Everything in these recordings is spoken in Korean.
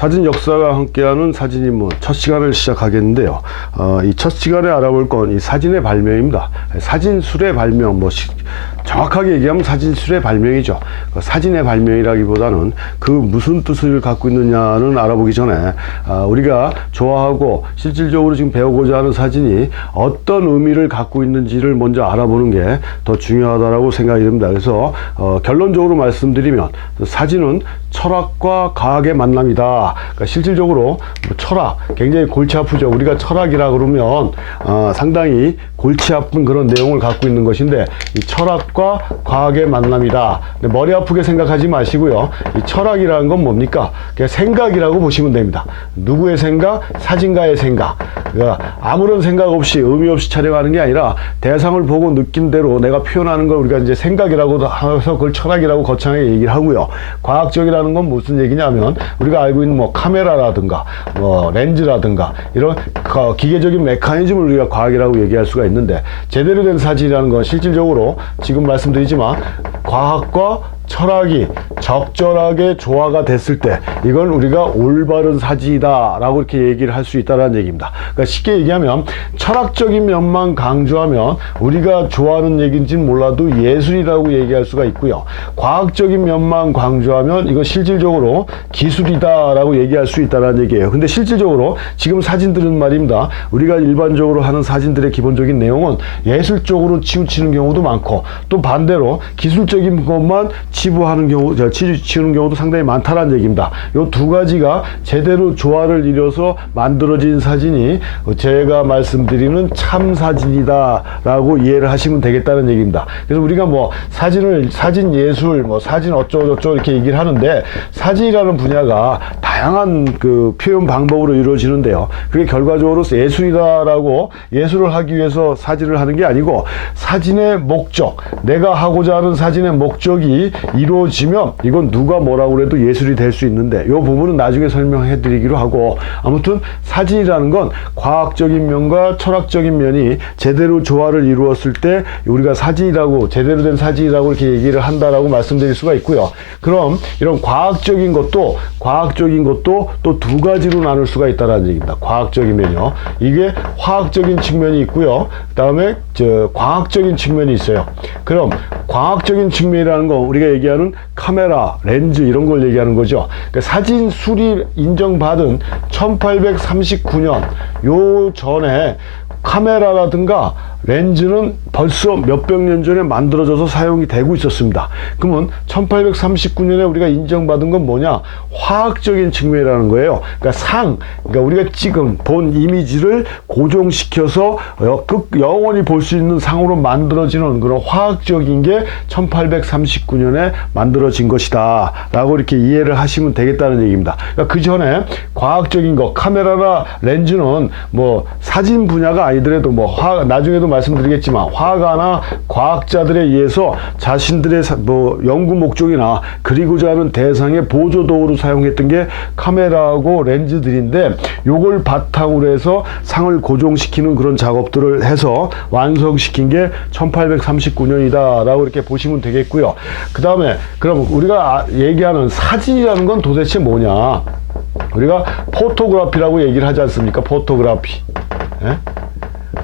사진 역사가 함께하는 사진 인문 첫 시간을 시작하겠는데요. 어, 이 첫 시간에 알아볼 건 이 사진의 발명입니다. 사진술의 발명, 뭐 시- 정확하게 얘기하면 사진술의 발명이죠. 그 사진의 발명이라기보다는 그 무슨 뜻을 갖고 있느냐는 알아보기 전에 아, 우리가 좋아하고 실질적으로 지금 배우고자 하는 사진이 어떤 의미를 갖고 있는지를 먼저 알아보는 게 더 중요하다라고 생각이 듭니다. 그래서 어, 결론적으로 말씀드리면 사진은 철학과 과학의 만남이다. 그러니까 실질적으로 뭐 철학 굉장히 골치 아프죠. 우리가 철학이라 그러면 어, 상당히 골치 아픈 그런 내용을 갖고 있는 것인데 이 철학 과 과학의 만남이다. 머리 아프게 생각하지 마시고요. 이 철학이라는 건 뭡니까? 그냥 생각이라고 보시면 됩니다. 누구의 생각? 사진가의 생각. 그러니까 아무런 생각 없이 의미 없이 촬영하는 게 아니라 대상을 보고 느낀 대로 내가 표현하는 걸 우리가 이제 생각이라고 해서 그걸 철학이라고 거창하게 얘기를 하고요. 과학적이라는 건 무슨 얘기냐면 우리가 알고 있는 뭐 카메라라든가 뭐 렌즈라든가 이런 거- 기계적인 메커니즘을 우리가 과학이라고 얘기할 수가 있는데 제대로 된 사진이라는 건 실질적으로 지금 말씀드리지만 과학과 철학이 적절하게 조화가 됐을 때 이건 우리가 올바른 사지다라고 이렇게 얘기를 할 수 있다는 얘기입니다. 그러니까 쉽게 얘기하면 철학적인 면만 강조하면 우리가 좋아하는 얘기인지는 몰라도 예술이라고 얘기할 수가 있고요. 과학적인 면만 강조하면 이건 실질적으로 기술이다 라고 얘기할 수 있다는 얘기예요. 근데 실질적으로 지금 사진들은 말입니다. 우리가 일반적으로 하는 사진들의 기본적인 내용은 예술 쪽으로 치우치는 경우도 많고 또 반대로 기술적인 것만 치부하는 경우, 치우는 경우도 상당히 많다는 얘기입니다. 이 두 가지가 제대로 조화를 이뤄서 만들어진 사진이 제가 말씀드리는 참 사진이다라고 이해를 하시면 되겠다는 얘기입니다. 그래서 우리가 뭐 사진을 사진 예술, 뭐 사진 어쩌고 저쩌고 이렇게 얘기를 하는데 사진이라는 분야가 다양한 그 표현 방법으로 이루어지는데요. 그게 결과적으로 예술이다라고 예술을 하기 위해서 사진을 하는 게 아니고 사진의 목적, 내가 하고자 하는 사진의 목적이 이루어지면 이건 누가 뭐라고 그래도 예술이 될 수 있는데 이 부분은 나중에 설명해 드리기로 하고 아무튼 사진이라는 건 과학적인 면과 철학적인 면이 제대로 조화를 이루었을 때 우리가 사진이라고 제대로 된 사진이라고 이렇게 얘기를 한다라고 말씀드릴 수가 있고요. 그럼 이런 과학적인 것도 과학적인 것도 또 두 가지로 나눌 수가 있다는 얘기입니다. 과학적인 면요. 이게 화학적인 측면이 있고요. 그다음에 저 과학적인 측면이 있어요. 그럼 과학적인 측면이라는 건 우리가 얘기하는 카메라, 렌즈 이런 걸 얘기하는 거죠. 그러니까 사진 수리 인정받은 1839년 요 전에 카메라라든가 렌즈는 벌써 몇백 년 전에 만들어져서 사용이 되고 있었습니다. 그러면 1839년에 우리가 인정받은 건 뭐냐? 화학적인 측면이라는 거예요. 그러니까 상, 그러니까 우리가 지금 본 이미지를 고정시켜서 여- 끝- 영원히 볼 수 있는 상으로 만들어지는 그런 화학적인 게 1839년에 만들어진 것이다. 라고 이렇게 이해를 하시면 되겠다는 얘기입니다. 그러니까 그 전에 과학적인 거, 카메라나 렌즈는 뭐 사진 분야가 아니더라도 뭐 화, 나중에도 말 씀드리겠지만 화가나 과학자들에 의해서 자신들의 사- 뭐 연구 목적이나 그리고자 하는 대상의 보조 도구로 사용했던 게 카메라하고 렌즈들인데 요걸 바탕으로 해서 상을 고정시키는 그런 작업들을 해서 완성시킨 게 1839년이다라고 이렇게 보시면 되겠고요. 그 다음에 그럼 우리가 아- 얘기하는 사진이라는 건 도대체 뭐냐? 우리가 포토그래피라고 얘기를 하지 않습니까? 포토그래피. 예?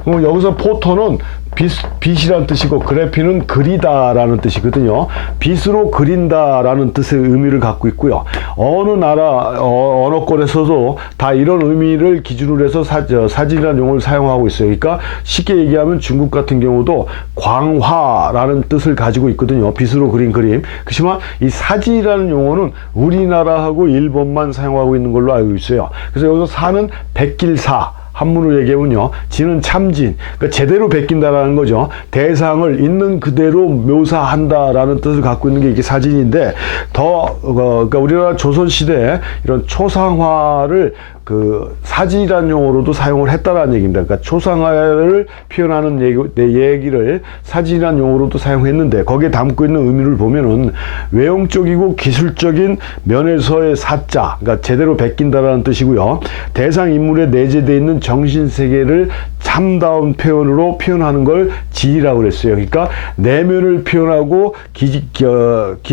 그럼 여기서 포토는 빛, 빛이란 뜻이고 그래피는 그리다라는 뜻이거든요. 빛으로 그린다라는 뜻의 의미를 갖고 있고요. 어느 나라 어, 언어권에서도 다 이런 의미를 기준으로 해서 사, 저, 사진이라는 용어를 사용하고 있어요. 그러니까 쉽게 얘기하면 중국 같은 경우도 광화라는 뜻을 가지고 있거든요. 빛으로 그린 그림. 그렇지만 이 사진이라는 용어는 우리나라하고 일본만 사용하고 있는 걸로 알고 있어요. 그래서 여기서 사는 백길사 한문으로 얘기하면요. 지는 참진. 그러니까 제대로 베낀다라는 거죠. 대상을 있는 그대로 묘사한다라는 뜻을 갖고 있는 게 이게 사진인데 더, 어, 그러니까 우리나라 조선 시대에 이런 초상화를 그 사진이라는 용어로도 사용을 했다라는 얘기입니다. 그러니까 초상화를 표현하는 얘기, 내 얘기를 사진이라는 용어로도 사용했는데 거기에 담고 있는 의미를 보면은 외형적이고 기술적인 면에서의 사자, 그러니까 제대로 베낀다라는 뜻이고요. 대상 인물에 내재되어 있는 정신 세계를 참다운 표현으로 표현하는 걸 지리라고 그랬어요. 그러니까 내면을 표현하고 기,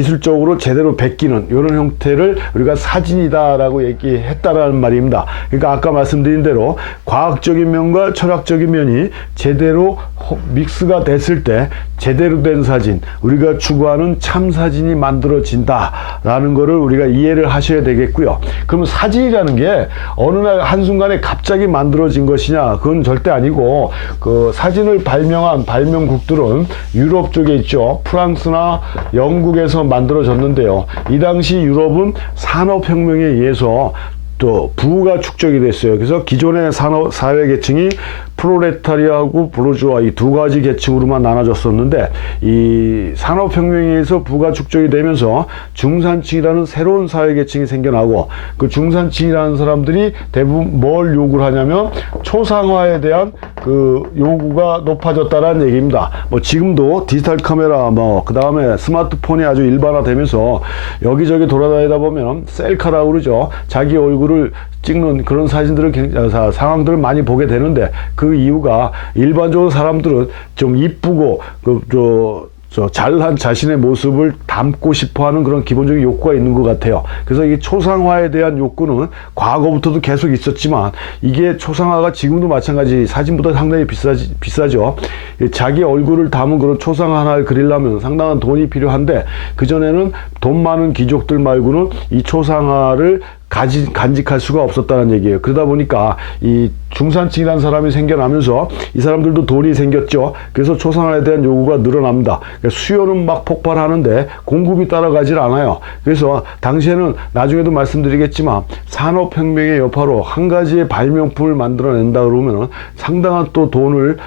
술적으로 제대로 베끼는 이런 형태를 우리가 사진이다라고 얘기했다라는 말입니다. 그러니까 아까 말씀드린 대로 과학적인 면과 철학적인 면이 제대로 호- 믹스가 됐을 때 제대로 된 사진, 우리가 추구하는 참 사진이 만들어진다라는 거를 우리가 이해를 하셔야 되겠고요. 그러면 사진이라는 게 어느 날 한순간에 갑자기 만들어진 것이냐? 그건 절대 아니 고 그 사진을 발명한 발명국들은 유럽 쪽에 있죠. 프랑스나 영국에서 만들어졌는데요. 이 당시 유럽은 산업혁명에 의해서 또 부가 축적이 됐어요. 그래서 기존의 산업 사회 계층이 프로레타리아하고 부르주아 이 두 가지 계층으로만 나눠졌었는데 이 산업혁명에 의해서 부가 축적이 되면서 중산층이라는 새로운 사회 계층이 생겨나고 그 중산층이라는 사람들이 대부분 뭘 요구를 하냐면 초상화에 대한 그 요구가 높아졌다라는 얘기입니다. 뭐 지금도 디지털 카메라 뭐 그 다음에 스마트폰이 아주 일반화되면서 여기저기 돌아다니다 보면 셀카라고 그러죠. 자기 얼굴을 찍는 그런 사진들을 사- 상황들을 많이 보게 되는데 그 이유가 일반적으로 사람들은 좀 이쁘고 그저 저 잘난 자신의 모습을 담고 싶어하는 그런 기본적인 욕구가 있는 것 같아요. 그래서 이 초상화에 대한 욕구는 과거부터도 계속 있었지만 이게 초상화가 지금도 마찬가지 사진보다 상당히 비싸지, 비싸죠. 이 자기 얼굴을 담은 그런 초상화 하나를 그리려면 상당한 돈이 필요한데 그 전에는 돈 많은 귀족들 말고는 이 초상화를 가지, 간직할 수가 없었다는 얘기예요. 그러다 보니까 이 중산층이라는 사람이 생겨나면서 이 사람들도 돈이 생겼죠. 그래서 초상화에 대한 요구가 늘어납니다. 그러니까 수요는 막 폭발하는데 공급이 따라가질 않아요. 그래서 당시에는 나중에도 말씀드리겠지만 산업혁명의 여파로 한 가지의 발명품을 만들어낸다 그러면 상당한 또 돈을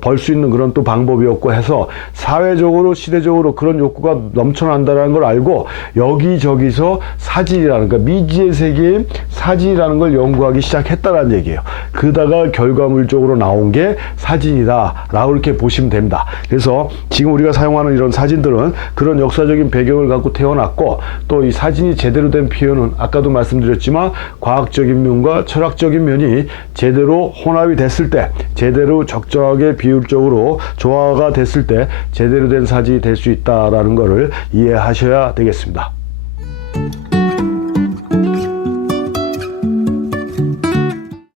벌수 있는 그런 또 방법이었고 해서 사회적으로 시대적으로 그런 욕구가 넘쳐난다는 걸 알고 여기저기서 사진이라는 그러니까 미지의 세계인 사진이라는 걸 연구하기 시작했다는 얘기예요. 그러다가 결과물적으로 나온 게 사진이다라고 이렇게 보시면 됩니다. 그래서 지금 우리가 사용하는 이런 사진들은 그런 역사적인 배경을 갖고 태어났고 또 이 사진이 제대로 된 표현은 아까도 말씀드렸지만 과학적인 면과 철학적인 면이 제대로 혼합이 됐을 때 제대로 적절하게 비율적으로 조화가 됐을 때 제대로 된 사진이 될 수 있다라는 것을 이해하셔야 되겠습니다.